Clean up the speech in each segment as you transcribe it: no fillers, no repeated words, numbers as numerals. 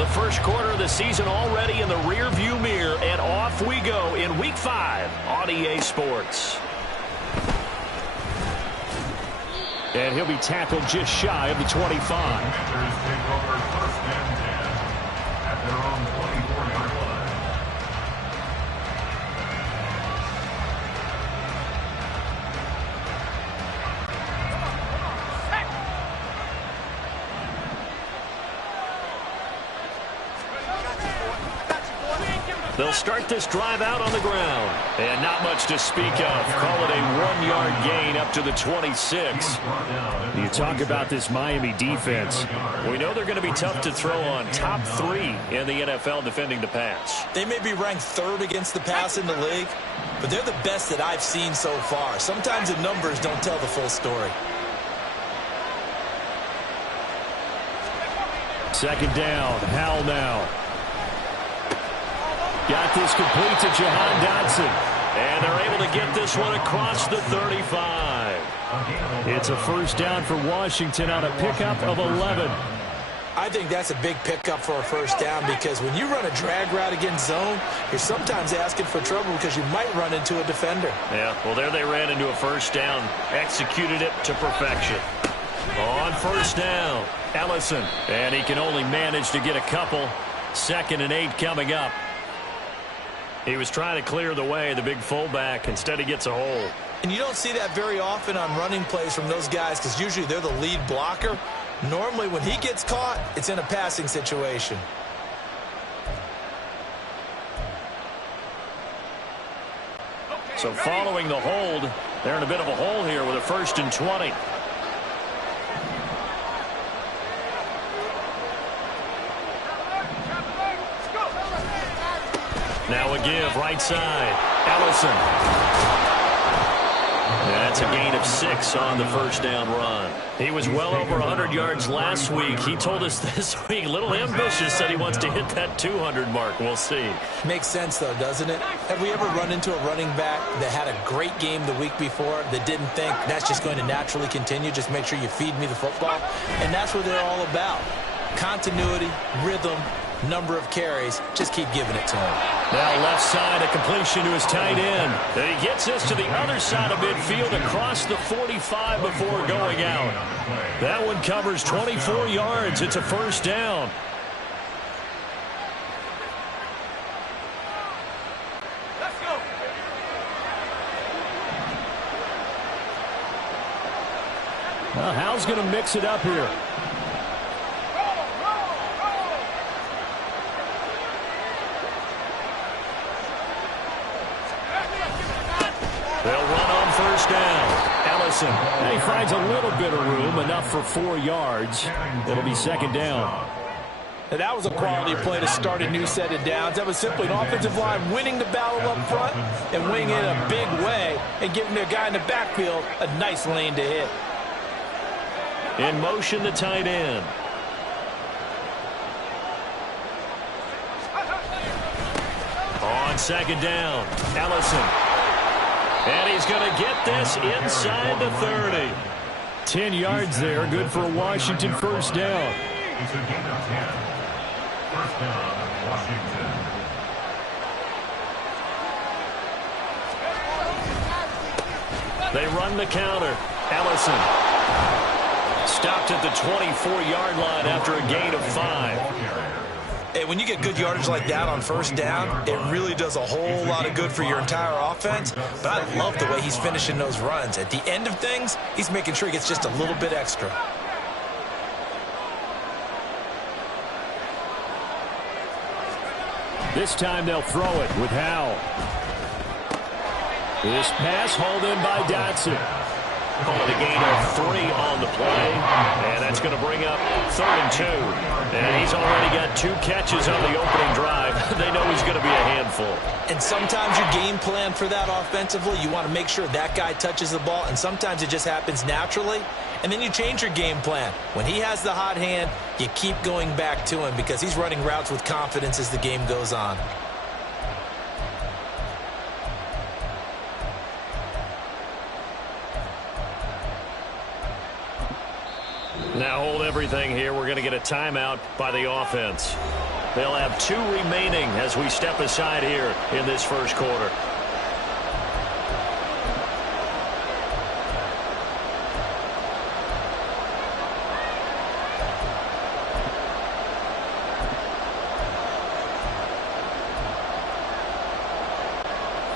The first quarter of the season already in the rearview mirror, and off we go in Week 5 on EA Sports. And he'll be tackled just shy of the 25. They'll start this drive out on the ground. And not much to speak of. Call it a 1-yard gain up to the 26. You talk about this Miami defense. We know they're going to be tough to throw on. Top 3 in the NFL defending the pass. They may be ranked 3rd against the pass in the league, but they're the best that I've seen so far. Sometimes the numbers don't tell the full story. Second down. Howell now. Got this complete to Jahan Dotson. And they're able to get this one across the 35. It's a first down for Washington on a pickup of 11. I think that's a big pickup for a first down because when you run a drag route against zone, you're sometimes asking for trouble because you might run into a defender. Yeah, well, there they ran into a first down. Executed it to perfection. On first down, Ellison. And he can only manage to get a couple. 2nd and 8 coming up. He was trying to clear the way, the big fullback. Instead, he gets a hole. And you don't see that very often on running plays from those guys because usually they're the lead blocker. Normally, when he gets caught, it's in a passing situation. So following the hold, they're in a bit of a hole here with a 1st and 20. Now a give, right side. Ellison. That's a gain of 6 on the first down run. He was well over 100 yards last week. He told us this week, a little ambitious, said he wants to hit that 200 mark. We'll see. Makes sense, though, doesn't it? Have we ever run into a running back that had a great game the week before that didn't think that's just going to naturally continue? Just make sure you feed me the football. And that's what they're all about. Continuity, rhythm, number of carries. Just keep giving it to him. Now left side, a completion to his tight end. And he gets this to the other side of midfield across the 45 before going out. That one covers 24 yards. It's a first down. Let's go. Well, Howell's going to mix it up here. They'll run on first down. Ellison. And he finds a little bit of room, enough for 4 yards. It'll be 2nd down. Now, that was a quality play to start a new set of downs. That was simply an offensive line winning the battle up front and winning it in a big way and giving their guy in the backfield a nice lane to hit. In motion, the tight end. On 2nd down, Ellison. And he's going to get this inside the 30. 10 yards there, good for a Washington first down. It's a gain of 10. First down, Washington. They run the counter. Ellison. Stopped at the 24-yard line after a gain of 5. Hey, when you get good yardage like that on first down, it really does a whole lot of good for your entire offense. But I love the way he's finishing those runs. At the end of things, he's making sure he gets just a little bit extra. This time they'll throw it with Howell. This pass hauled in by Dotson. Call it a gain of 3 on the play. And that's going to bring up 3rd and 2. And he's already got 2 catches on the opening drive. They know he's going to be a handful. And sometimes you game plan for that offensively. You want to make sure that guy touches the ball. And sometimes it just happens naturally. And then you change your game plan. When he has the hot hand, you keep going back to him because he's running routes with confidence as the game goes on. Now hold everything here. We're going to get a timeout by the offense. They'll have 2 remaining as we step aside here in this first quarter.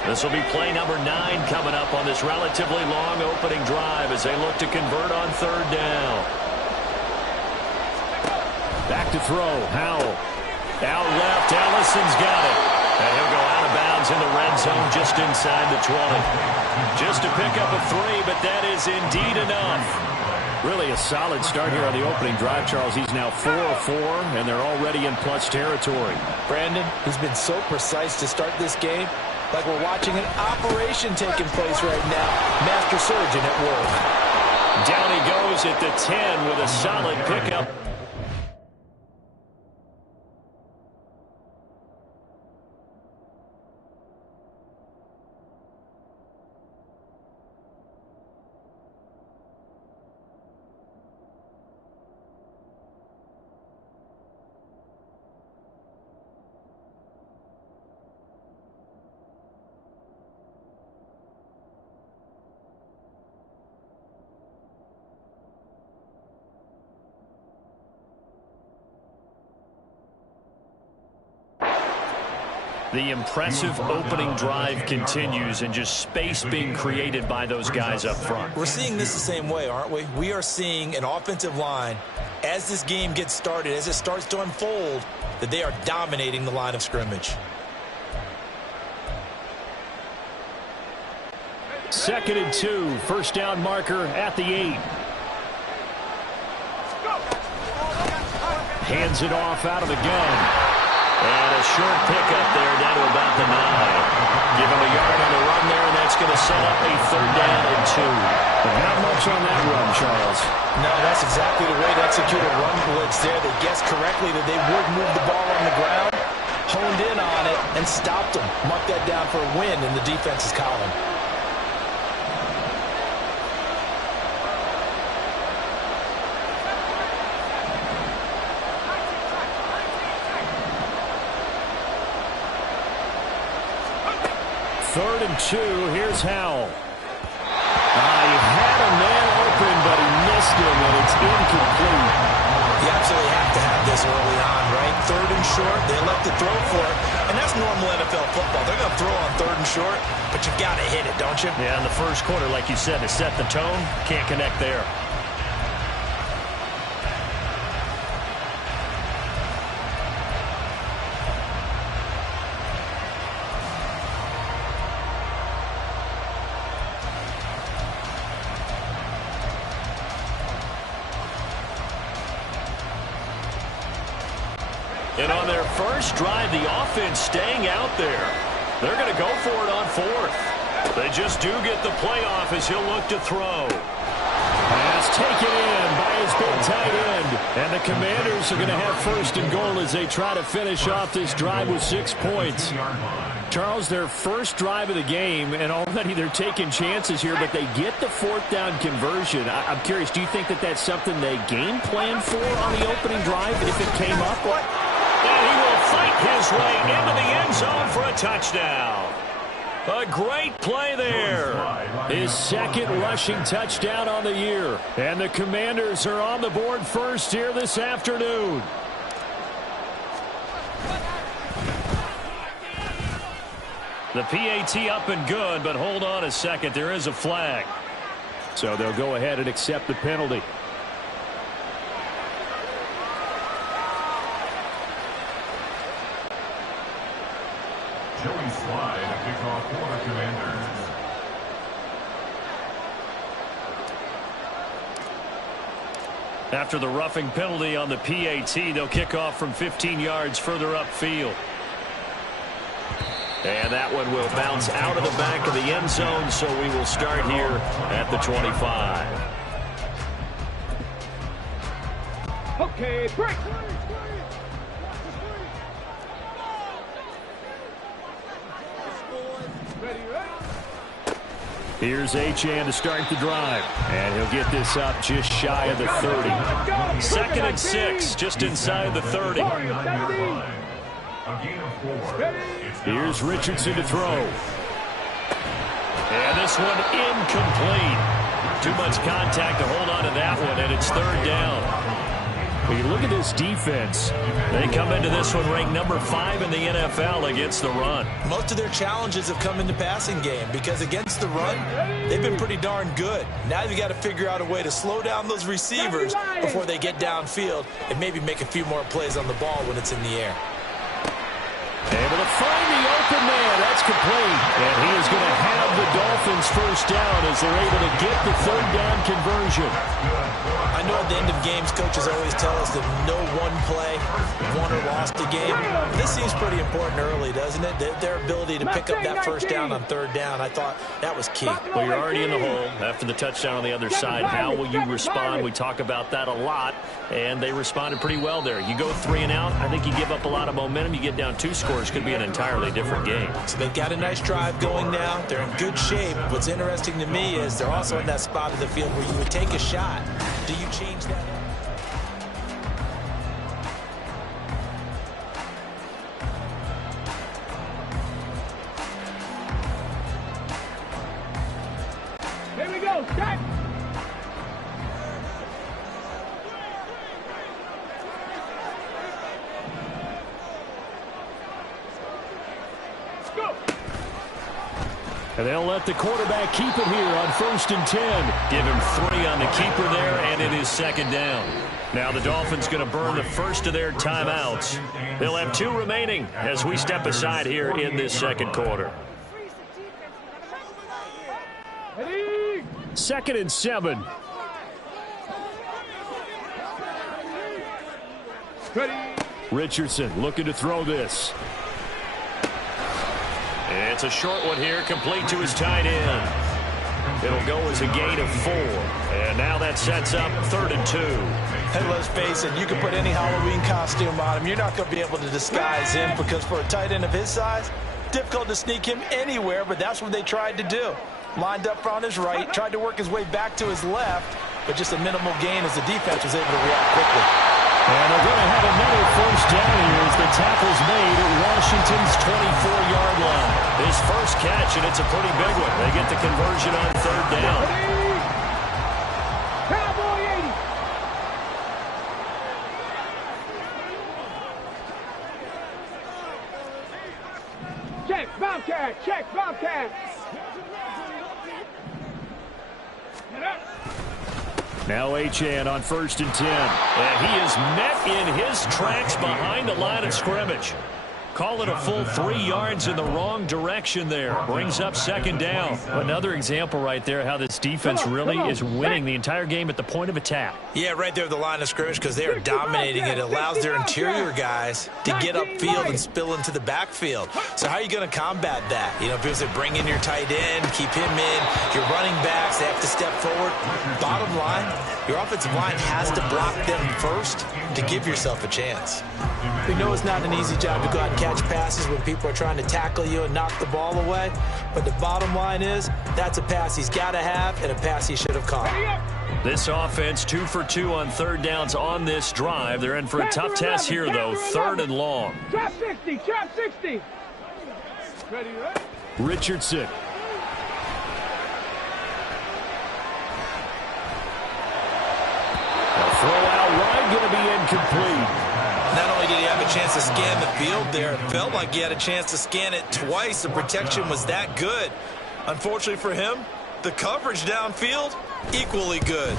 This will be play number 9 coming up on this relatively long opening drive as they look to convert on 3rd down. Back to throw. Howell. Out left. Allison's got it. And he'll go out of bounds in the red zone just inside the 20. Just to pick up a 3, but that is indeed enough. Really a solid start here on the opening drive, Charles. He's now 4 of 4, and they're already in plus territory. Brandon, he's been so precise to start this game. Like we're watching an operation taking place right now. Master surgeon at work. Down he goes at the 10 with a solid pickup. The impressive opening drive continues and just space being created by those guys up front. We're seeing this the same way, aren't we? We are seeing an offensive line, as this game gets started, as it starts to unfold, that they are dominating the line of scrimmage. 2nd and 2. First down marker at the 8. Hands it off out of the gun. And a short pickup there down to about the 9. Give him a yard on the run there, and that's going to set up a 3rd down and 2. But not much on that run, Charles. No, that's exactly the way to execute a run blitz there. They guessed correctly that they would move the ball on the ground, honed in on it, and stopped them. Mark that down for a win in the defense's column. Third and 2. Here's Howell. He had a man open, but he missed him, and it's incomplete. You absolutely have to have this early on, right? 3rd and short, they elect to throw for it. And that's normal NFL football. They're going to throw on 3rd and short, but you got to hit it, don't you? Yeah, in the first quarter, like you said, to set the tone, can't connect there. And on their first drive, the offense staying out there. They're going to go for it on 4th. They just do get the playoff as he'll look to throw. Pass taken in by his big tight end. And the Commanders are going to have 1st and goal as they try to finish off this drive with 6 points. Charles, their first drive of the game, and already they're taking chances here, but they get the 4th down conversion. I'm curious, do you think that that's something they game plan for on the opening drive if it came up? And he will fight his way into the end zone for a touchdown. A great play there. His 2nd rushing touchdown on the year. And the Commanders are on the board first here this afternoon. The PAT up and good, but hold on a second. There is a flag. So they'll go ahead and accept the penalty. Joey Slide, kickoff for the Commanders. After the roughing penalty on the PAT, they'll kick off from 15 yards further upfield. And that one will bounce out of the back of the end zone, so we will start here at the 25. Okay, break. Ready, right? Here's Achane to start the drive. And he'll get this up just shy of the 30. 2nd and 6, just inside the 30. Here's Richardson to throw. And this one incomplete. Too much contact to hold on to that one, and it's 3rd down. When you look at this defense, they come into this one ranked number 5 in the NFL against the run. Most of their challenges have come in the passing game because against the run, they've been pretty darn good. Now you've got to figure out a way to slow down those receivers before they get downfield and maybe make a few more plays on the ball when it's in the air. Able to find the open man. That's complete. And he is going to have the Dolphins first down as they're able to get the 3rd down conversion. I know at the end of games, coaches always tell us that no one play won or lost a game. This seems pretty important early, doesn't it? Their ability to pick up that first down on 3rd down, I thought that was key. Well, you're already in the hole after the touchdown on the other side. How will you respond? We talk about that a lot, and they responded pretty well there. You go 3 and out, I think you give up a lot of momentum. You get down 2 scores, could be an entirely different game. So they've got a nice drive going now. They're in good shape. What's interesting to me is they're also in that spot of the field where you would take a shot. Do you change that? Here we go. Start. And they'll let the quarterback keep it here on 1st and 10. Give him 3 on the keeper there, and it is 2nd down. Now the Dolphins going to burn the first of their timeouts. They'll have 2 remaining as we step aside here in this 2nd quarter. 2nd and 7. Richardson looking to throw this. It's a short one here, complete to his tight end. It'll go as a gain of 4. And now that sets up 3rd and 2. And let's face it, you can put any Halloween costume on him. You're not going to be able to disguise him because for a tight end of his size, difficult to sneak him anywhere, but that's what they tried to do. Lined up on his right, tried to work his way back to his left, but just a minimal gain as the defense was able to react quickly. And they're going to have another first down here as the tackle's made at Washington's 24-yard line. His first catch, and it's a pretty big one. They get the conversion on 3rd down. Cowboy 80. Check, Bobcat. Check, Bobcat. Now Achane on 1st and 10. And he is met in his tracks behind the line of scrimmage. Call it a full 3 yards in the wrong direction there. Brings up 2nd down. Another example right there how this defense really is winning the entire game at the point of attack. Yeah, right there at the line of scrimmage because they are dominating it. It allows their interior guys to get upfield and spill into the backfield. So how are you going to combat that? You know, people say bring in your tight end, keep him in. Your running backs, they have to step forward. Bottom line, your offensive line has to block them first to give yourself a chance. We know it's not an easy job to go out and catch passes when people are trying to tackle you and knock the ball away. But the bottom line is that's a pass he's got to have and a pass he should have caught. This offense 2 for 2 on 3rd downs on this drive. They're in for a tough test here, though. 3rd and long. Trap 60. Trap 60. Ready, right? Richardson. A throw out wide going to be incomplete. Not only did he have a chance to scan the field there, it felt like he had a chance to scan it twice. The protection was that good. Unfortunately for him, the coverage downfield, equally good.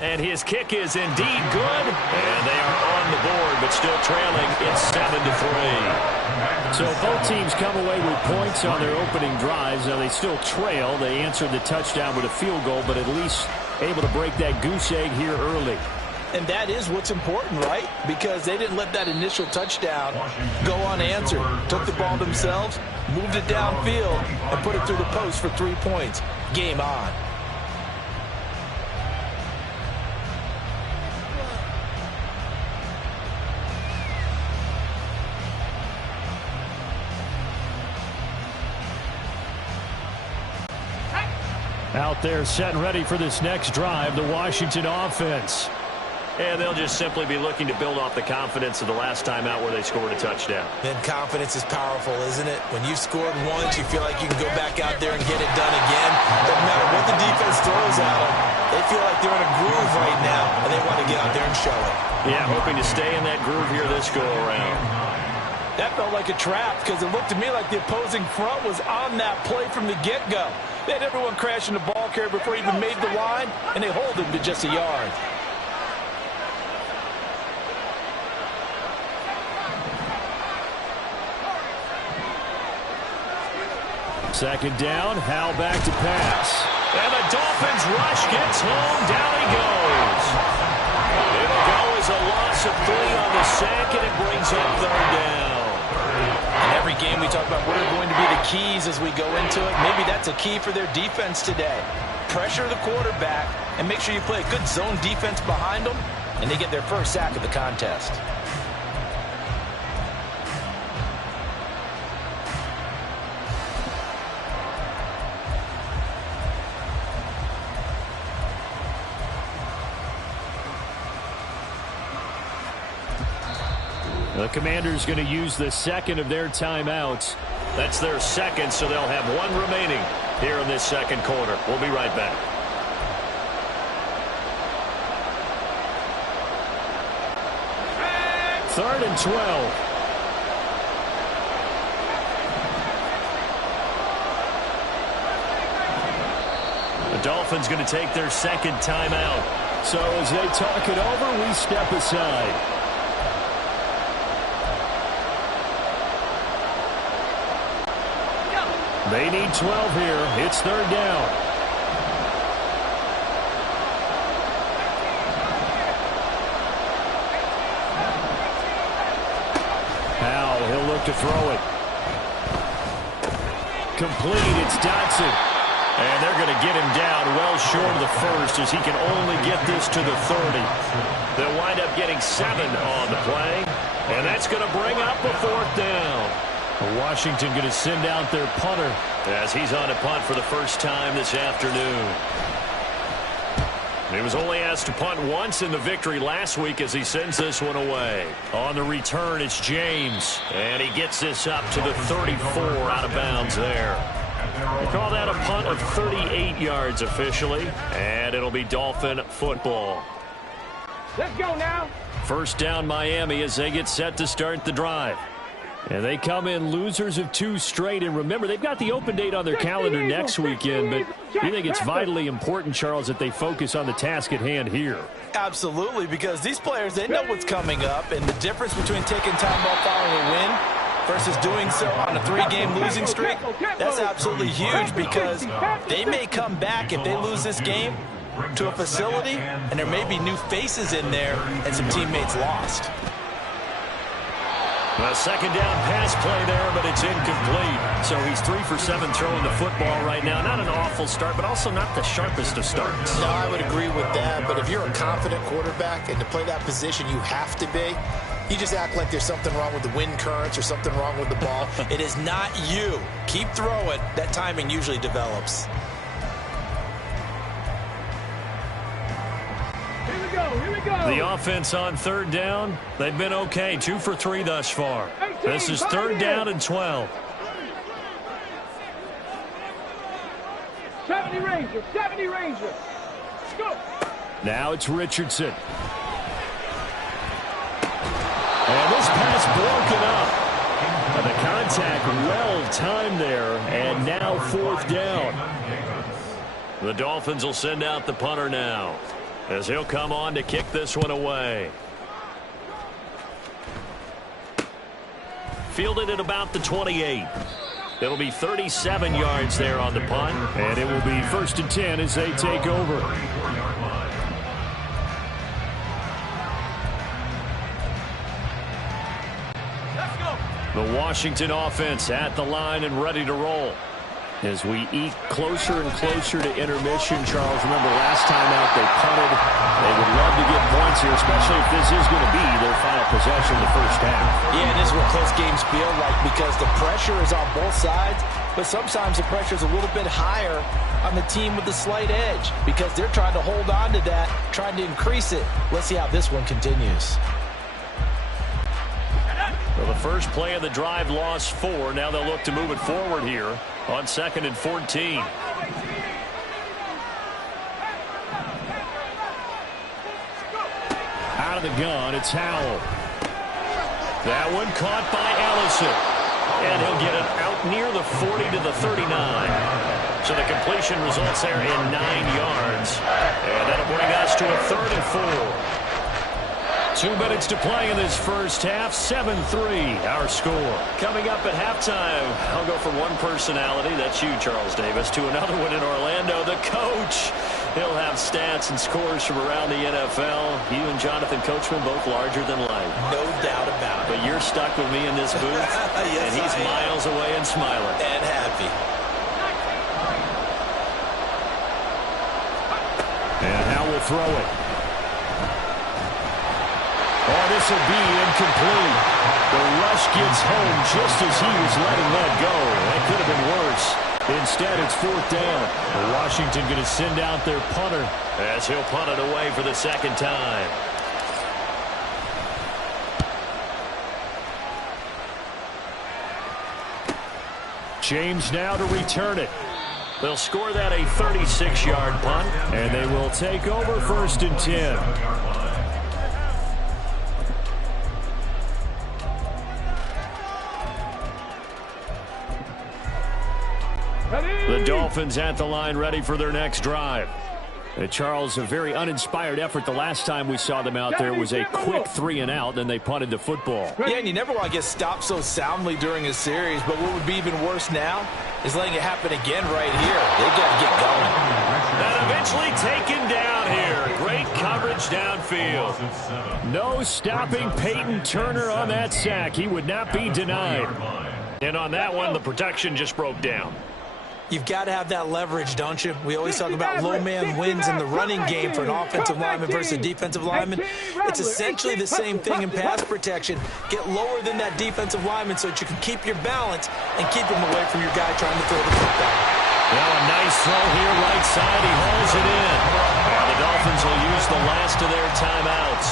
And his kick is indeed good. And they are on the board, but still trailing. It's 7-3. So both teams come away with points on their opening drives. Now they still trail. They answered the touchdown with a field goal, but at least able to break that goose egg here early. And that is what's important, right? Because they didn't let that initial touchdown go unanswered. Took the ball themselves, moved it downfield, and put it through the post for 3 points. Game on. Out there set and ready for this next drive, the Washington offense. And they'll just simply be looking to build off the confidence of the last time out where they scored a touchdown. And confidence is powerful, isn't it? When you've scored once, you feel like you can go back out there and get it done again. Doesn't matter what the defense throws at them. They feel like they're in a groove right now, and they want to get out there and show it. Yeah, hoping to stay in that groove here this go-around. That felt like a trap because it looked to me like the opposing front was on that play from the get-go. They had everyone crashing the ball carrier before he even made the line, and they hold him to just a yard. Second down, Howell back to pass. And the Dolphins rush gets home. Down he goes. It'll go as a loss of 3 on the sack, and it brings up third down. In every game we talk about what are going to be the keys as we go into it. Maybe that's a key for their defense today. Pressure the quarterback and make sure you play a good zone defense behind them, and they get their first sack of the contest. The Commanders going to use the second of their timeouts. That's their second, so they'll have 1 remaining here in this second quarter. We'll be right back. Third and 12. The Dolphins going to take their second timeout. So as they talk it over, we step aside. They need 12 here. It's third down. Howell, he'll look to throw it. Complete, it's Dotson. And they're going to get him down well short of the first as he can only get this to the 30. They'll wind up getting 7 on the play. And that's going to bring up a fourth down. Washington going to send out their punter as he's on a punt for the first time this afternoon. He was only asked to punt once in the victory last week as he sends this one away. On the return, it's James. And he gets this up to the 34 out of bounds there. They call that a punt of 38 yards officially. And it'll be Dolphin football. Let's go now. First down Miami as they get set to start the drive. And they come in losers of 2 straight. And remember, they've got the open date on their calendar next weekend. But you think it's vitally important, Charles, that they focus on the task at hand here? Absolutely, because these players, they know what's coming up. And the difference between taking time off following a win versus doing so on a 3-game losing streak, that's absolutely huge because they may come back if they lose this game to a facility, and there may be new faces in there and some teammates lost. A second down pass play there, but it's incomplete. So he's 3 for 7 throwing the football right now. Not an awful start, but also not the sharpest of starts. No, I would agree with that. But if you're a confident quarterback and to play that position you have to be, you just act like there's something wrong with the wind currents or something wrong with the ball. It is not you. Keep throwing. That timing usually develops. The offense on third down, they've been okay. 2 for 3 thus far. This is third down and 12. 70 Rangers, 70 Rangers. Go. Now it's Richardson. And this pass broken up. And the contact well timed there. And now fourth down. The Dolphins will send out the punter now, as he'll come on to kick this one away. Fielded at about the 28. It'll be 37 yards there on the punt. And it will be 1st and 10 as they take over. The Washington offense at the line and ready to roll. As we eat closer and closer to intermission, Charles, remember last time out they punted. They would love to get points here, especially if this is going to be their final possession of the first half. Yeah, and this is what close games feel like because the pressure is on both sides, but sometimes the pressure is a little bit higher on the team with the slight edge because they're trying to hold on to that, trying to increase it. Let's see how this one continues. Well, the first play of the drive lost 4. Now they'll look to move it forward here on 2nd and 14. Out of the gun, it's Howell. That one caught by Allison. And he'll get it out near the 40 to the 39. So the completion results there in 9 yards. And that'll bring us to a 3rd and 4. 2 minutes to play in this first half. 7-3 our score. Coming up at halftime, I'll go from one personality, that's you, Charles Davis, to another one in Orlando, the coach. He'll have stats and scores from around the NFL. You and Jonathan Coachman both larger than life. No doubt about it. But you're stuck with me in this booth, yes, and he's miles away and smiling. And happy. And how we'll throw it. Oh, this will be incomplete. The rush gets home just as he was letting that go. That could have been worse. Instead, it's 4th down. Washington going to send out their punter as he'll punt it away for the second time. James now to return it. They'll score that a 36-yard punt. And they will take over 1st and 10. The Dolphins at the line ready for their next drive. Charles, a very uninspired effort. The last time we saw them out there was a quick 3-and-out, then they punted the football. Yeah, and you never want to get stopped so soundly during a series, but what would be even worse now is letting it happen again right here. They've got to get going. And eventually taken down here. Great coverage downfield. No stopping Peyton Turner on that sack. He would not be denied. And on that one, the protection just broke down. You've got to have that leverage, don't you? We always talk about low man wins in the running game for an offensive lineman versus a defensive lineman. It's essentially the same thing in pass protection. Get lower than that defensive lineman so that you can keep your balance and keep him away from your guy trying to throw the football. Well, a nice throw here, right side. He hauls it in. Now the Dolphins will use the last of their timeouts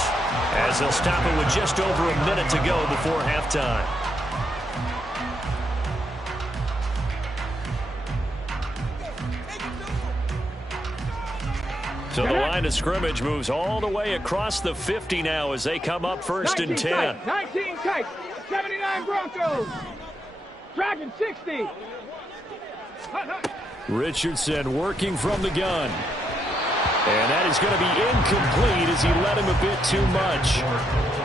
as they'll stop it with just over a minute to go before halftime. So the line of scrimmage moves all the way across the 50 now as they come up 1st and 10. 19 tight, 79 Broncos. Dragon 60. Richardson working from the gun. And that is going to be incomplete as he let him a bit too much.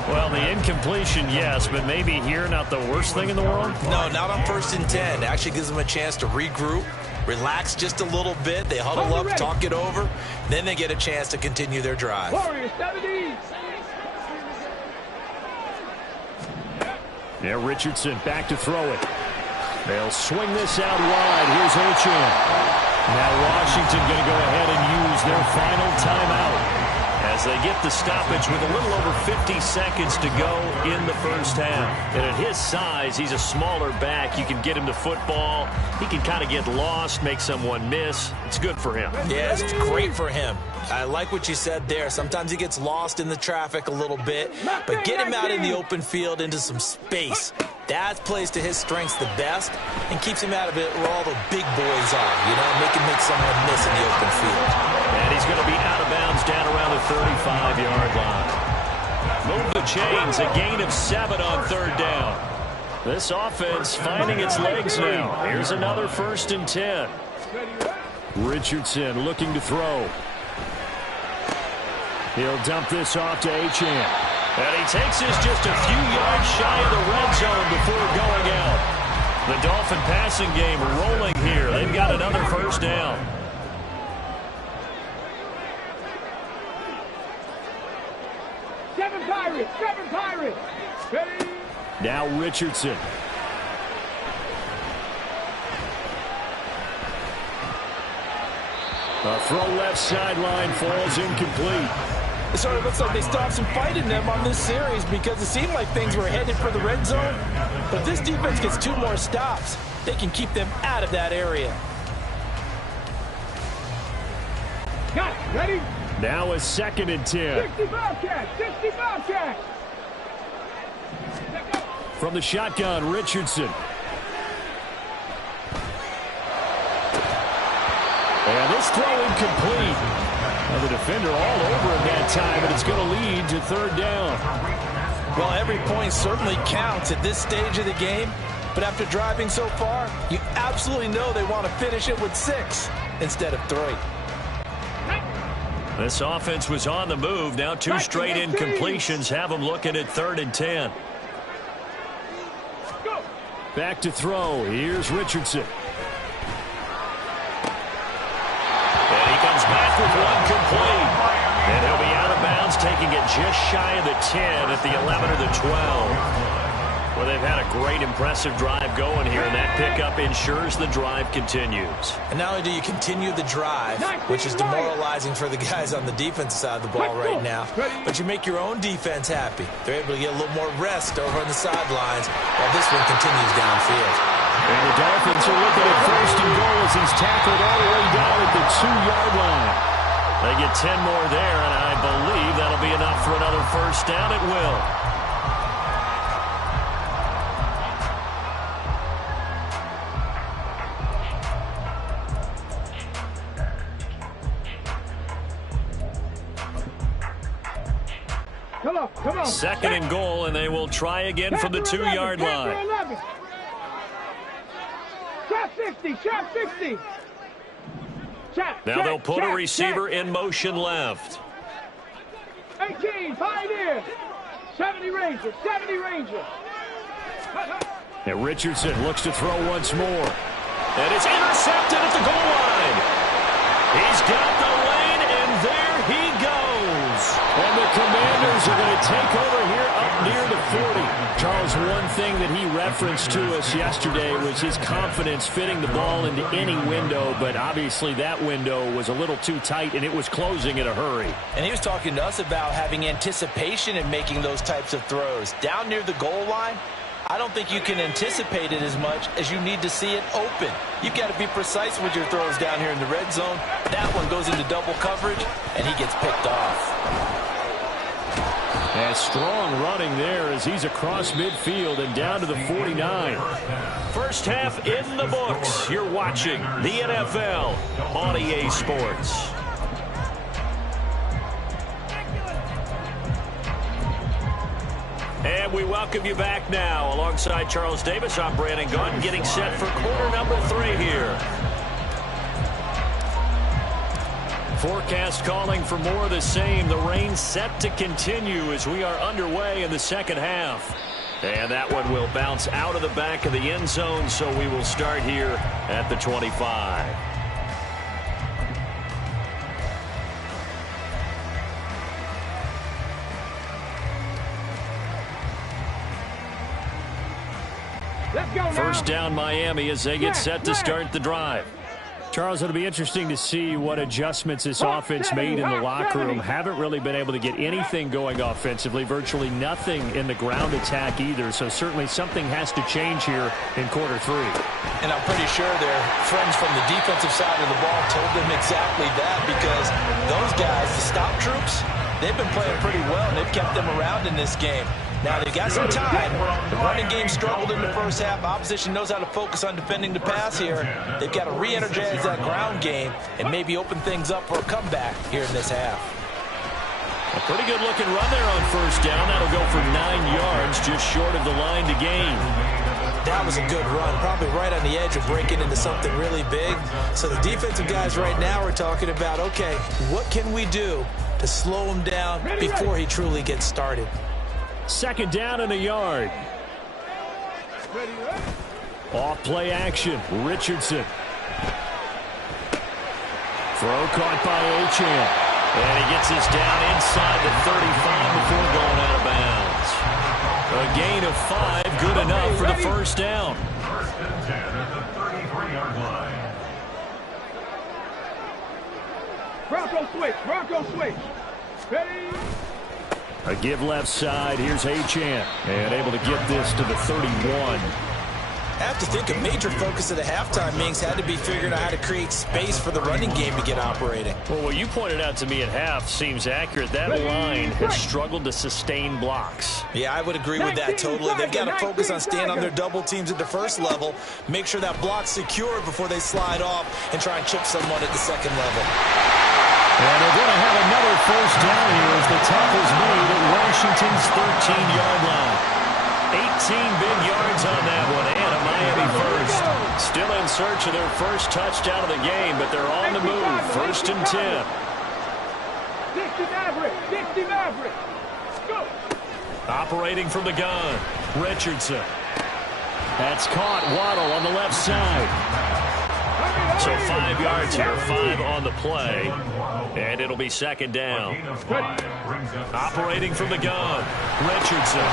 Well, the incompletion, yes, but maybe here not the worst thing in the world? No, not on 1st and 10. It actually gives them a chance to regroup, relax just a little bit. They huddle up, talk it over. Then they get a chance to continue their drive. Warriors 70. Now Richardson back to throw it. They'll swing this out wide. Here's Achane. Now Washington going to go ahead and use their final timeout as they get the stoppage with a little over 50 seconds to go in the first half. And at his size, he's a smaller back. You can get him the football. He can kind of get lost, make someone miss. It's good for him. Yeah, it's great for him. I like what you said there. Sometimes he gets lost in the traffic a little bit, but get him out in the open field into some space. That plays to his strengths the best and keeps him out of it where all the big boys are, you know, make someone miss in the open field. And he's going to be out of bounds down around the 35-yard line. Move the chains, a gain of 7 on 3rd down. This offense finding its legs now. Here's another 1st and 10. Richardson looking to throw. He'll dump this off to Achane. And he takes this just a few yards shy of the red zone before going out. The Dolphin passing game rolling here. They've got another 1st down. Seven Pirates. Ready. Now Richardson. A throw left sideline falls incomplete. It sort of looks like they stopped some fight in them on this series because it seemed like things were headed for the red zone. But if this defense gets 2 more stops, they can keep them out of that area. Got it. Ready? Now a 2nd and 10. 65 catch. 65 catch. From the shotgun, Richardson. And this throw incomplete. Now the defender all over him that time, and it's going to lead to 3rd down. Well, every point certainly counts at this stage of the game. But after driving so far, you absolutely know they want to finish it with 6 instead of 3. This offense was on the move. Now 2 straight incompletions have them looking at 3rd and 10. Back to throw. Here's Richardson. And he comes back with 1 complete. And he'll be out of bounds, taking it just shy of the 10 at the 11 or the 12. Well, they've had a great, impressive drive going here, and that pickup ensures the drive continues. And not only do you continue the drive, which is demoralizing for the guys on the defensive side of the ball right now, but you make your own defense happy. They're able to get a little more rest over on the sidelines while this one continues downfield. And the Dolphins are looking at 1st and goal as he's tackled all the way down at the 2-yard line. They get 10 more there, and I believe that'll be enough for another 1st down. It will. Come on. 2nd and goal, and they will try again from the 2-yard line. Trap 60, trap 60. Now they'll put a receiver in motion left. 18, Pioneer. 70 Ranger, 70 Ranger. And Richardson looks to throw once more. And it's intercepted at the goal line. He's got the lane, and there he goes. And the Commanders are going to take over here up near the 40. Charles, one thing that he referenced to us yesterday was his confidence fitting the ball into any window, but obviously that window was a little too tight, and it was closing in a hurry. And he was talking to us about having anticipation in making those types of throws. Down near the goal line, I don't think you can anticipate it as much as you need to see it open. You've got to be precise with your throws down here in the red zone. That one goes into double coverage, and he gets picked off. And strong running there as he's across midfield and down to the 49. First half in the books. You're watching the NFL on EA Sports. And we welcome you back now. Alongside Charles Davis, I'm Brandon Gunn, getting set for quarter number 3 here. Forecast calling for more of the same. The rain set to continue as we are underway in the 2nd half. And that one will bounce out of the back of the end zone, so we will start here at the 25. First down Miami as they get set to start the drive. Charles, it'll be interesting to see what adjustments this offense made in the locker room. Haven't really been able to get anything going offensively, virtually nothing in the ground attack either. So certainly something has to change here in quarter 3. And I'm pretty sure their friends from the defensive side of the ball told them exactly that, because those guys, the stop troops, they've been playing pretty well, and they've kept them around in this game. Now, they've got some time. The running game struggled in the first half. Opposition knows how to focus on defending the pass here. They've got to re-energize that ground game and maybe open things up for a comeback here in this half. A pretty good-looking run there on first down. That'll go for 9 yards, just short of the line to gain. That was a good run, probably right on the edge of breaking into something really big. So the defensive guys right now are talking about, okay, what can we do to slow him down before he truly gets started? 2nd down and a yard. Off play action. Richardson. Throw caught by Achane. And he gets us down inside the 35 before going out of bounds. A gain of 5, good enough for the first down. First and 10 at the 33-yard line. Bronco switch. Ready? A give left side. Here's Achane. And able to get this to the 31. I have to think a major focus of the halftime meetings had to be figuring out how to create space for the running game to get operating. Well, what you pointed out to me at half seems accurate. That line has struggled to sustain blocks. Yeah, I would agree with that totally. They've got to focus on staying on their double teams at the first level, make sure that block's secured before they slide off and try and chip someone at the second level. And they're going to have another first down here as the tackle's made at Washington's 13-yard line. 18 big yards on that one, and a Miami first. Still in search of their first touchdown of the game, but they're on the move. First and 10. 60 Maverick. Go. Operating from the gun, Richardson. That's caught. Waddle on the left side. So 5 yards here, 5 on the play, and it'll be second down. Operating from the gun, Richardson.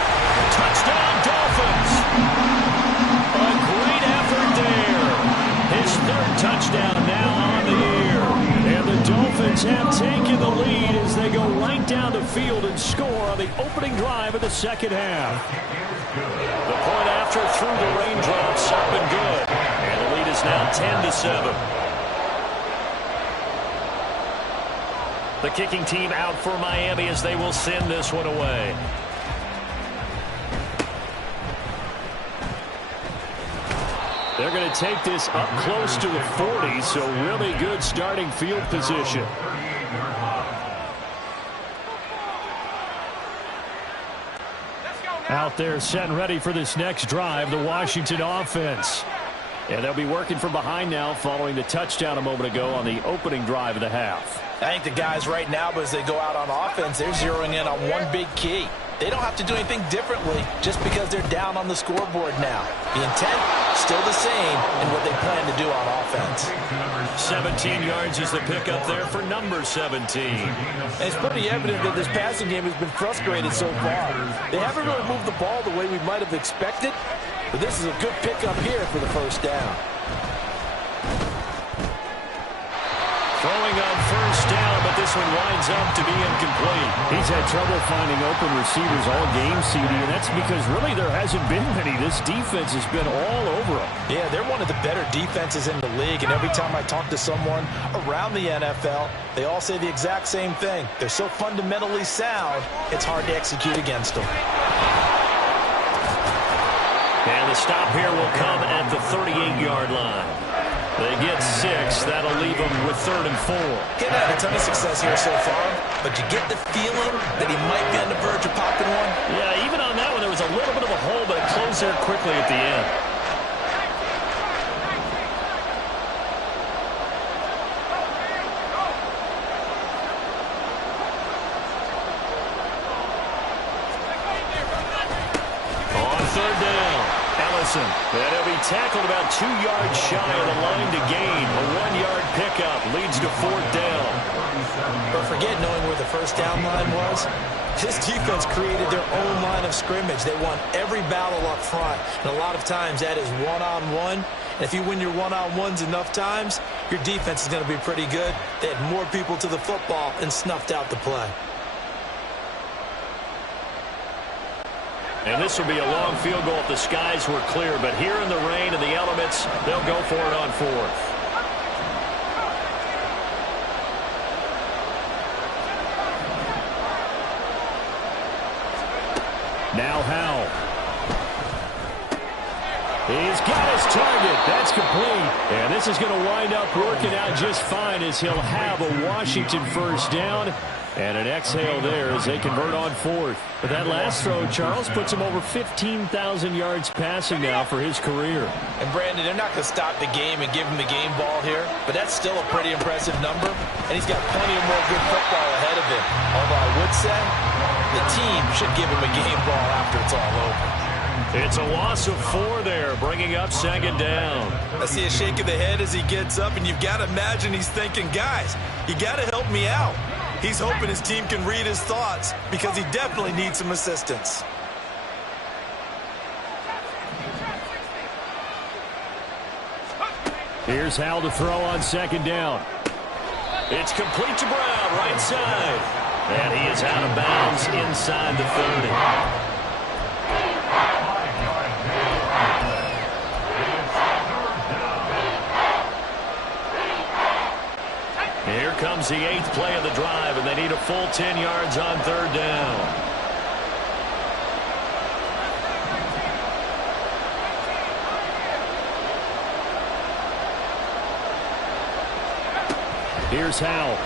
Touchdown, Dolphins! A great effort there. His third touchdown now on the year. And the Dolphins have taken the lead as they go right down the field and score on the opening drive of the second half. The point after through the raindrops up and good. And the lead is now 10-7. The kicking team out for Miami as they will send this one away. They're going to take this up close to the 40, so really good starting field position. Out there set and ready for this next drive, the Washington offense. And they'll be working from behind now following the touchdown a moment ago on the opening drive of the half. I think the guys right now, but as they go out on offense, they're zeroing in on one big key. They don't have to do anything differently just because they're down on the scoreboard now. The intent, still the same in what they plan to do on offense. 17 yards is the pickup there for number 17. And it's pretty evident that this passing game has been frustrated so far. They haven't really moved the ball the way we might have expected, but this is a good pickup here for the first down. Throwing on first down, but this one winds up to be incomplete. He's had trouble finding open receivers all game, CD, and that's because really there hasn't been many. This defense has been all over them. Yeah, they're one of the better defenses in the league, and every time I talk to someone around the NFL, they all say the exact same thing. They're so fundamentally sound, it's hard to execute against them. And the stop here will come at the 38-yard line. They get 6. That'll leave them with 3rd and 4. He's had a ton of success here so far, but you get the feeling that he might be on the verge of popping one. Yeah, even on that one, there was a little bit of a hole, but it closed there quickly at the end. On 3rd down, Ellison. And he'll be tackled about 2 yards shy of the line to gain. A 1-yard pickup leads to 4th down. But forget knowing where the first down line was. This defense created their own line of scrimmage. They won every battle up front, and a lot of times that is one-on-one. And if you win your one-on-ones enough times, your defense is going to be pretty good. They had more people to the football and snuffed out the play. And this will be a long field goal if the skies were clear. But here in the rain and the elements, they'll go for it on 4th. Now Howell. He's got his target. That's complete. And this is going to wind up working out just fine as he'll have a Washington first down. And an exhale there as they convert on 4th. But that last throw, Charles, puts him over 15,000 yards passing now for his career. And, Brandon, they're not going to stop the game and give him the game ball here, but that's still a pretty impressive number, and he's got plenty of more good football ahead of him. Although I would say the team should give him a game ball after it's all over. It's a loss of 4 there, bringing up 2nd down. I see a shake of the head as he gets up, and you've got to imagine he's thinking, guys, you got to help me out. He's hoping his team can read his thoughts because he definitely needs some assistance. Here's Howell to throw on 2nd down. It's complete to Brown, right side. And he is out of bounds inside the 30. Here comes the 8th play of the drive, and they need a full 10 yards on 3rd down. Here's Howell.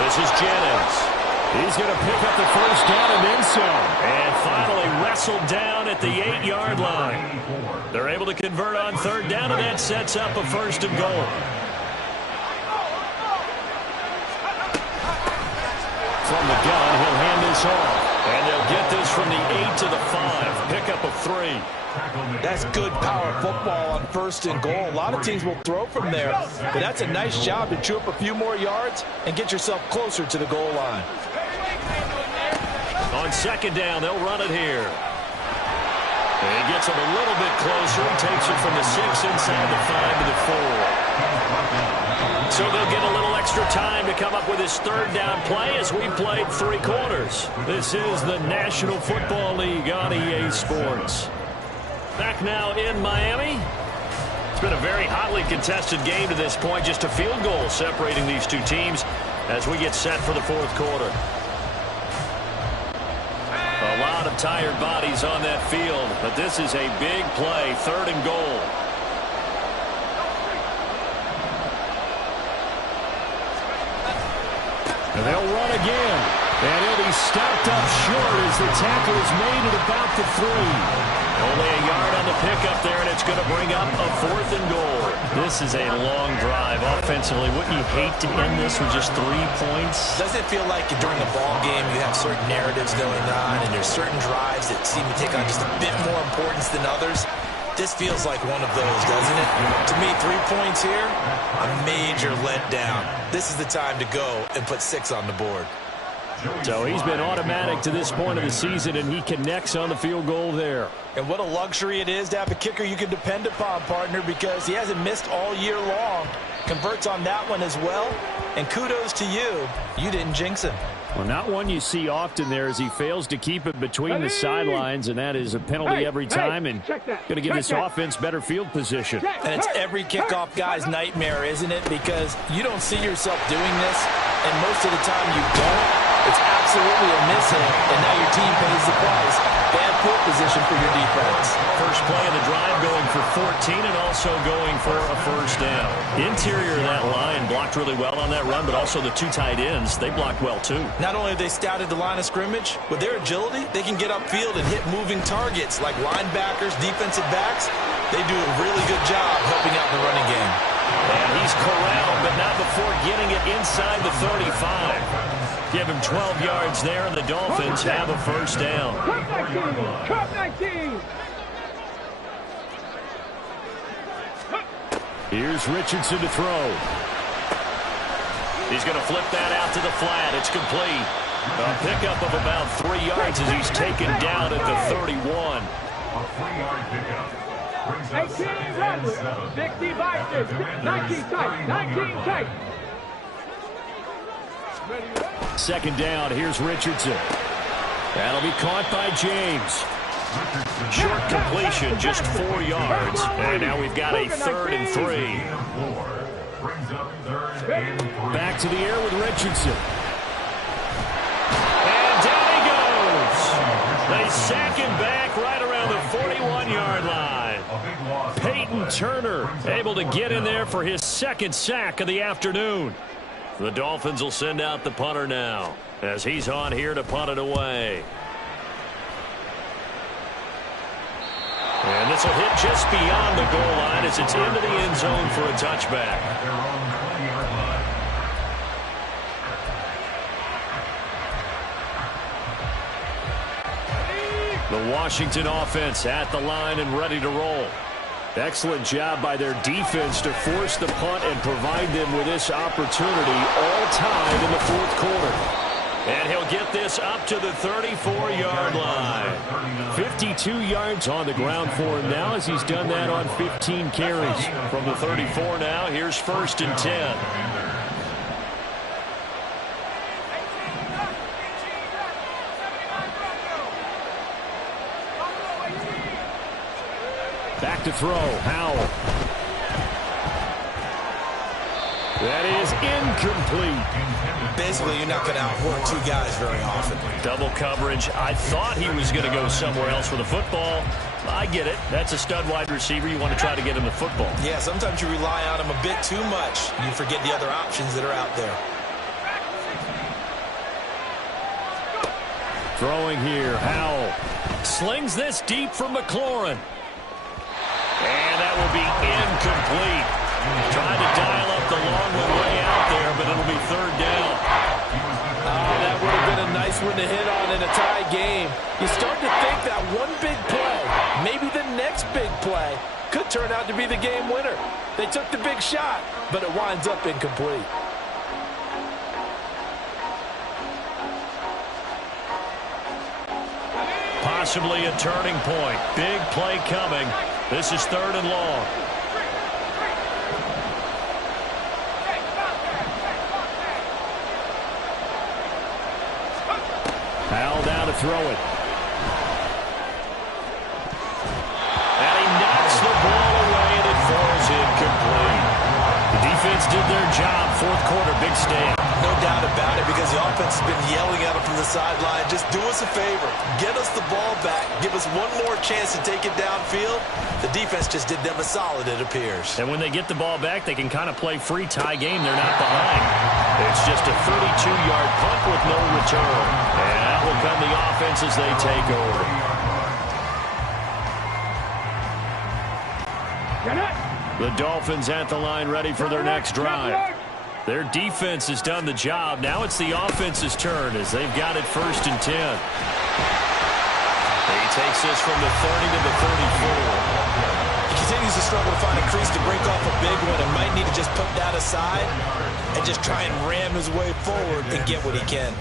This is Jennings. He's going to pick up the first down and then some. And finally wrestled down at the 8-yard line. They're able to convert on 3rd down, and that sets up a 1st and goal. From the gun, he'll hand this off. And they'll get this from the 8 to the 5. Pickup of 3. That's good power football on 1st and goal. A lot of teams will throw from there, but that's a nice job to chew up a few more yards and get yourself closer to the goal line. On 2nd down, they'll run it here. And he gets it a little bit closer. He takes it from the 6 inside the 5 to the 4. So they'll get a little extra time to come up with his 3rd down play as we played 3 quarters. This is the National Football League on EA Sports. Back now in Miami. It's been a very hotly contested game to this point. Just a field goal separating these two teams as we get set for the 4th quarter. A lot of tired bodies on that field, but this is a big play, 3rd and goal. And they'll run again. And he'll be stopped up short as the tackle is made at about the 3. Only a yard on the pickup there, and it's going to bring up a 4th and goal. This is a long drive offensively. Wouldn't you hate to end this with just 3 points? Doesn't it feel like during a ball game you have certain narratives going on and there's certain drives that seem to take on just a bit more importance than others? This feels like one of those, doesn't it? To me, 3 points here, a major letdown. This is the time to go and put 6 on the board. So he's been automatic to this point of the season, and he connects on the field goal there. And what a luxury it is to have a kicker you can depend upon, partner, because he hasn't missed all year long. Converts on that one as well. And kudos to you. You didn't jinx him. Well, not one you see often there as he fails to keep it between the sidelines, and that is a penalty every time, and going to give this offense better field position. And it's every kickoff guy's nightmare, isn't it? Because you don't see yourself doing this, and most of the time you don't. It's absolutely a miss-hit, and now your team pays the price. Bad field position for your defense. First play of the drive going for 14 and also going for a 1st down. Interior of that line blocked really well on that run, but also the 2 tight ends, they blocked well too. Not only have they scouted the line of scrimmage, with their agility, they can get upfield and hit moving targets like linebackers, defensive backs. They do a really good job helping out in the running game. And he's corralled, but not before getting it inside the 35. Give him 12 yards there, and the Dolphins have a 1st down. Cup 19! Here's Richardson to throw. He's going to flip that out to the flat. It's complete. A pickup of about 3 yards as he's taken down at the 31. A 3-yard pickup. 18 runs, 60 boxes, 19 tight, 19 tight. 2nd down, here's Richardson. That'll be caught by James. Short completion, just 4 yards. And now we've got a 3rd and 3. Back to the air with Richardson. And down he goes. They sack him back right around the 41-yard line. Peyton Turner able to get in there for his 2nd sack of the afternoon. The Dolphins will send out the punter now as he's on here to punt it away. And this will hit just beyond the goal line as it's into the end zone for a touchback. The Washington offense at the line and ready to roll. Excellent job by their defense to force the punt and provide them with this opportunity all tied in the 4th quarter. And he'll get this up to the 34-yard line. 52 yards on the ground for him now as he's done that on 15 carries. From the 34 now, here's 1st and 10. Back to throw. Howell. That is incomplete. Basically, you're not going to outwork two guys very often. Double coverage. I thought he was going to go somewhere else with the football. I get it. That's a stud wide receiver. You want to try to get him the football. Yeah, sometimes you rely on him a bit too much. You forget the other options that are out there. Throwing here. Howell. Slings this deep for McLaurin. And that will be incomplete. Trying to dial up the long one way out there, but it'll be 3rd down. Oh, that would have been a nice one to hit on in a tie game. You start to think that one big play, maybe the next big play, could turn out to be the game winner. They took the big shot, but it winds up incomplete. Possibly a turning point. Big play coming. This is 3rd and long. Howell down to throw it. And he knocks the ball away, and it falls incomplete. The defense did their job. 4th quarter, big stand. No doubt about it, because the offense has been yelling at him from the sideline. Just do us a favor. Get us the ball back. Give us one more chance to take it downfield. The defense just did them a solid, it appears. And when they get the ball back, they can kind of play free tie game. They're not behind. It's just a 32-yard punt with no return. And out will come the offense as they take over. The Dolphins at the line ready for their next drive. Their defense has done the job. Now it's the offense's turn as they've got it 1st and 10. He takes this from the 30 to the 34. He continues to struggle to find a crease to break off a big one and might need to just put that aside and just try and ram his way forward and get what he can.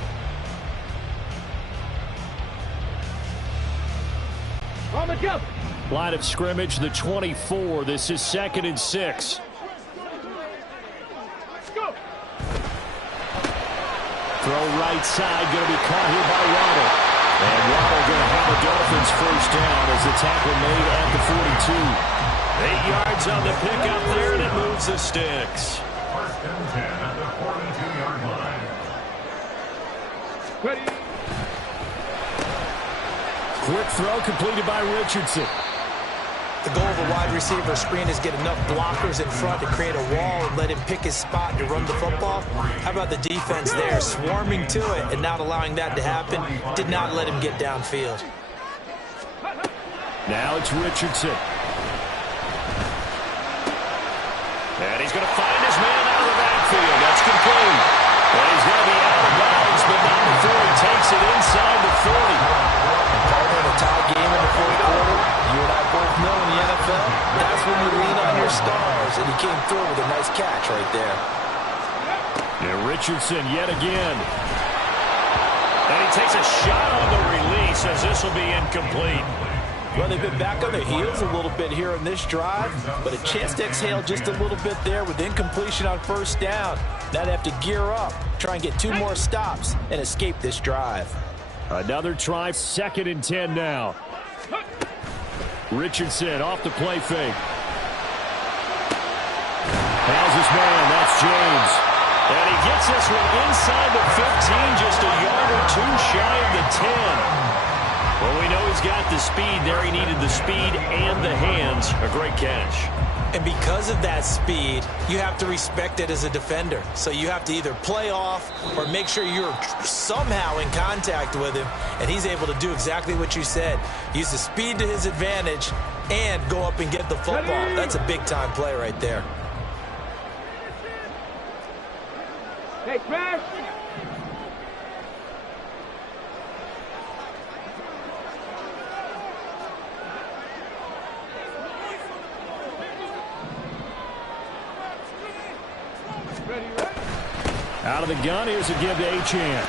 On the jump. Line of scrimmage, the 24. This is 2nd and 6. Throw right side, going to be caught here by Waddle. And Waddle going to have the Dolphins 1st down as the tackle made at the 42. 8 yards on the pickup there, and it moves the sticks. 1st and 10 at the 42-yard line. Ready. Quick throw completed by Richardson. The goal of a wide receiver screen is get enough blockers in front to create a wall and let him pick his spot to run the football. How about the defense there, swarming to it and not allowing that to happen? Did not let him get downfield. Now it's Richardson. And he's going to find his man out of the backfield. That's complete. And he's going to be out of bounds, but not before he takes it inside the 40. Partner in a tie game in the 4th quarter. You and I both know in the NFL, that's when you lean on your stars, and he came through with a nice catch right there. And Richardson yet again. And he takes a shot on the release as this will be incomplete. Well, they've been back on their heels a little bit here in this drive, but a chance to exhale just a little bit there with incompletion on 1st down. Now they have to gear up, try and get 2 more stops, and escape this drive. Another try, 2nd and 10 now. Richardson off the play fake. Has his man, that's James. And he gets this one inside the 15, just a yard or 2 shy of the 10. Well, we know he's got the speed there. He needed the speed and the hands. A great catch. And because of that speed, you have to respect it as a defender. So you have to either play off or make sure you're somehow in contact with him. And he's able to do exactly what you said. Use the speed to his advantage and go up and get the football. That's a big-time play right there. Hey, Crash. Out of the gun, here's a give to Achane.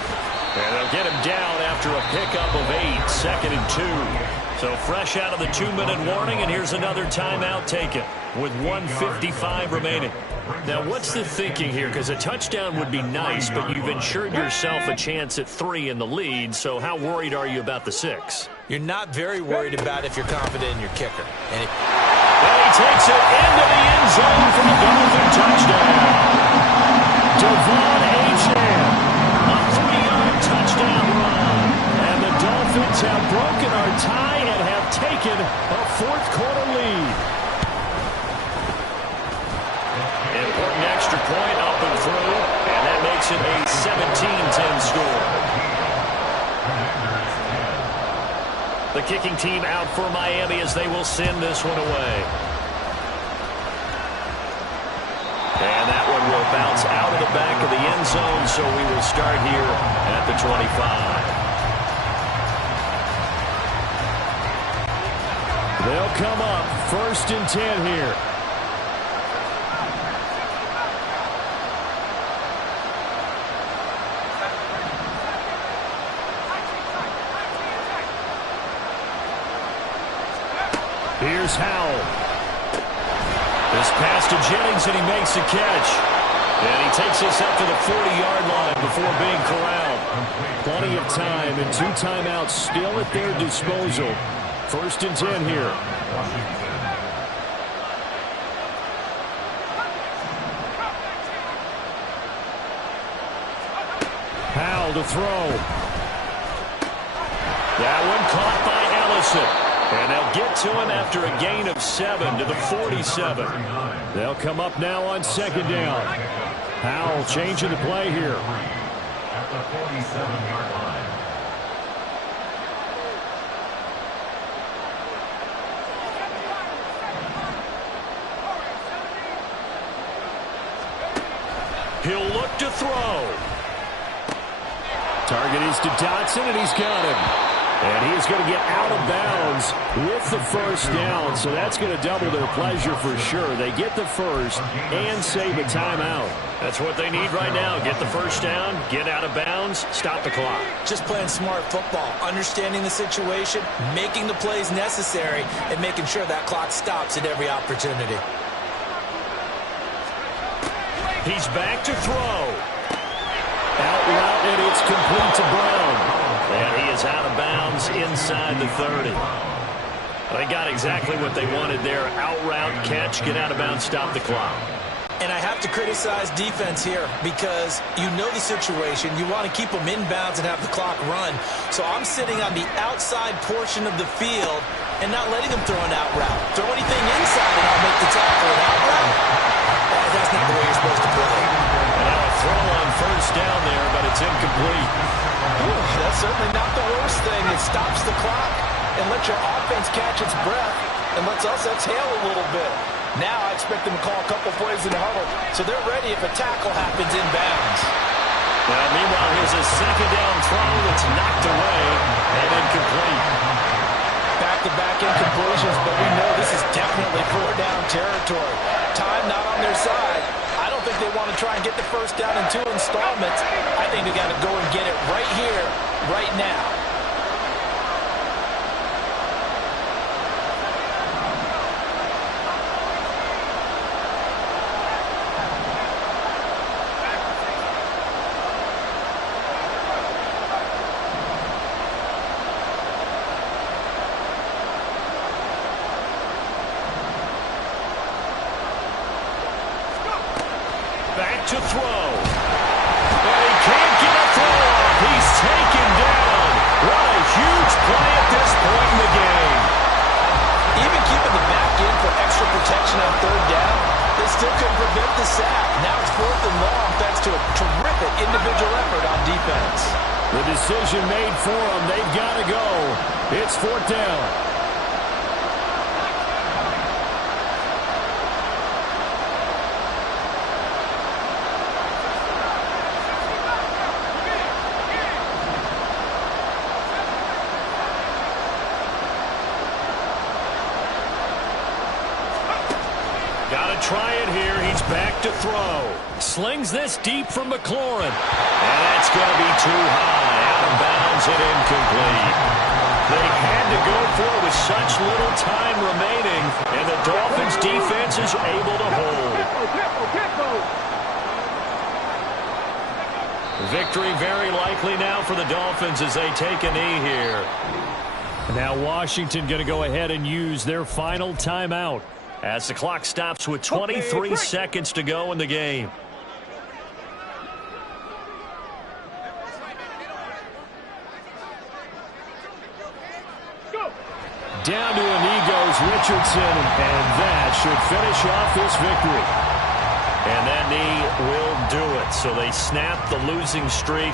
And they'll get him down after a pickup of 8, 2nd and 2. So fresh out of the 2-minute warning, and here's another timeout taken with 1:55 remaining. Now, what's the thinking here? Because a touchdown would be nice, but you've ensured yourself a chance at 3 in the lead, so how worried are you about the 6? You're not very worried about if you're confident in your kicker. And he takes it into the end zone for the Dolphin touchdown. Devon Achane, a 3-yard touchdown run. And the Dolphins have broken our tie and have taken a fourth-quarter lead. Important extra point up and through, and that makes it a 17-10 score. The kicking team out for Miami as they will send this one away. And that one will bounce out of the back of the end zone, so we will start here at the 25. They'll come up 1st and 10 here. Here's Howell. This pass to Jennings, and he makes a catch. And he takes us up to the 40-yard line before being corralled. Plenty of time and 2 timeouts still at their disposal. 1st and 10 here. Howell to throw. That one caught by Ellison. And they'll get to him after a gain of 7 to the 47. They'll come up now on 2nd down. Howell changing the play here. At the 47-yard line. He'll look to throw. Target is to Dotson, and he's got him. And he's going to get out of bounds with the 1st down, so that's going to double their pleasure for sure. They get the 1st and save a timeout. That's what they need right now. Get the 1st down, get out of bounds, stop the clock. Just playing smart football, understanding the situation, making the plays necessary, and making sure that clock stops at every opportunity. He's back to throw. Out route, and it's complete to Brown. And he is out of bounds inside the 30. They got exactly what they wanted there. Out route, catch, get out of bounds, stop the clock. And I have to criticize defense here because you know the situation. You want to keep them inbounds and have the clock run. So I'm sitting on the outside portion of the field and not letting them throw an out route. Throw anything inside and I'll make the tackle. An out route? That's not the way you're supposed to play. And now a throw on 1st down there, but it's incomplete. That's certainly not the worst thing. It stops the clock and lets your offense catch its breath and lets us exhale a little bit. Now I expect them to call a couple plays in the huddle, so they're ready if a tackle happens inbounds. Well, meanwhile, here's a 2nd down throw that's knocked away and incomplete. Back-to-back incompletions, but we know this is definitely 4-down territory. Time not on their side. I don't think they want to try and get the 1st down in 2 installments. I think they got to go and get it right here, right now. Back to throw. And he can't get a throw off. He's taken down. What a huge play at this point in the game. Even keeping the back in for extra protection on 3rd down, they still couldn't prevent the sack. Now it's 4th and long thanks to a terrific individual effort on defense. The decision made for them. They've got to go. It's 4th down. Try it here. He's back to throw. Slings this deep from McLaurin. And that's going to be too high. throws it incomplete. They had to go for it with such little time remaining, and the Dolphins' defense is able to hold. Victory very likely now for the Dolphins as they take a knee here. Now Washington going to go ahead and use their final timeout as the clock stops with 23 seconds to go in the game. Down to a knee goes Richardson, and that should finish off this victory. And that knee will do it. So they snap the losing streak